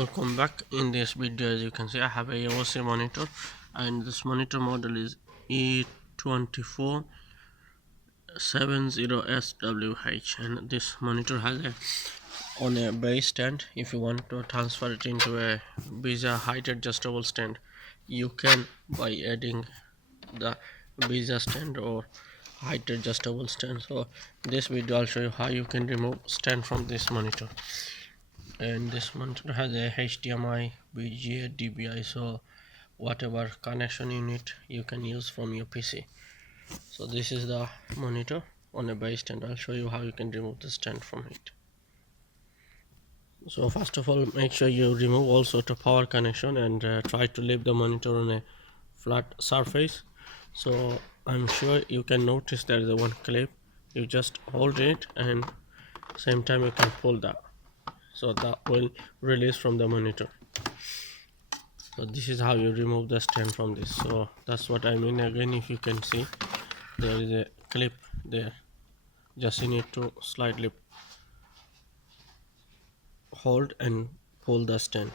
Welcome back. In this video, as you can see, I have a AOC monitor, and this monitor model is E2470SWH, and this monitor has on a base stand. If you want to transfer it into a Base height adjustable stand, you can by adding the Base stand or height adjustable stand. So this video I'll show you how you can remove stand from this monitor. And this monitor has a HDMI, VGA, DBI, so whatever connection you need you can use from your PC. So this is the monitor on a base stand. I'll show you how you can remove the stand from it. So first of all, make sure you remove all sort of power connection and try to leave the monitor on a flat surface. So I'm sure you can notice there is a one clip. You just hold it and same time you can pull that, so that will release from the monitor. So this is how you remove the stand from this. So that's what I mean. Again, if you can see, there is a clip there, just you need to slightly hold and pull the stand.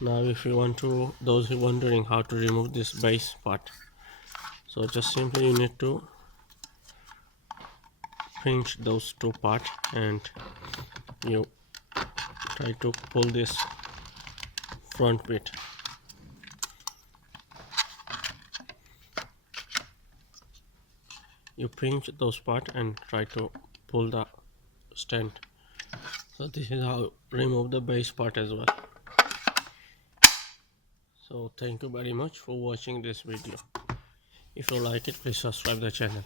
Now if you want to, those who are wondering how to remove this base part, so just simply you need to pinch those two parts and you try to pull this front bit. You pinch those parts and try to pull the stand. So this is how remove the base part as well. So thank you very much for watching this video. If you like it, please subscribe the channel.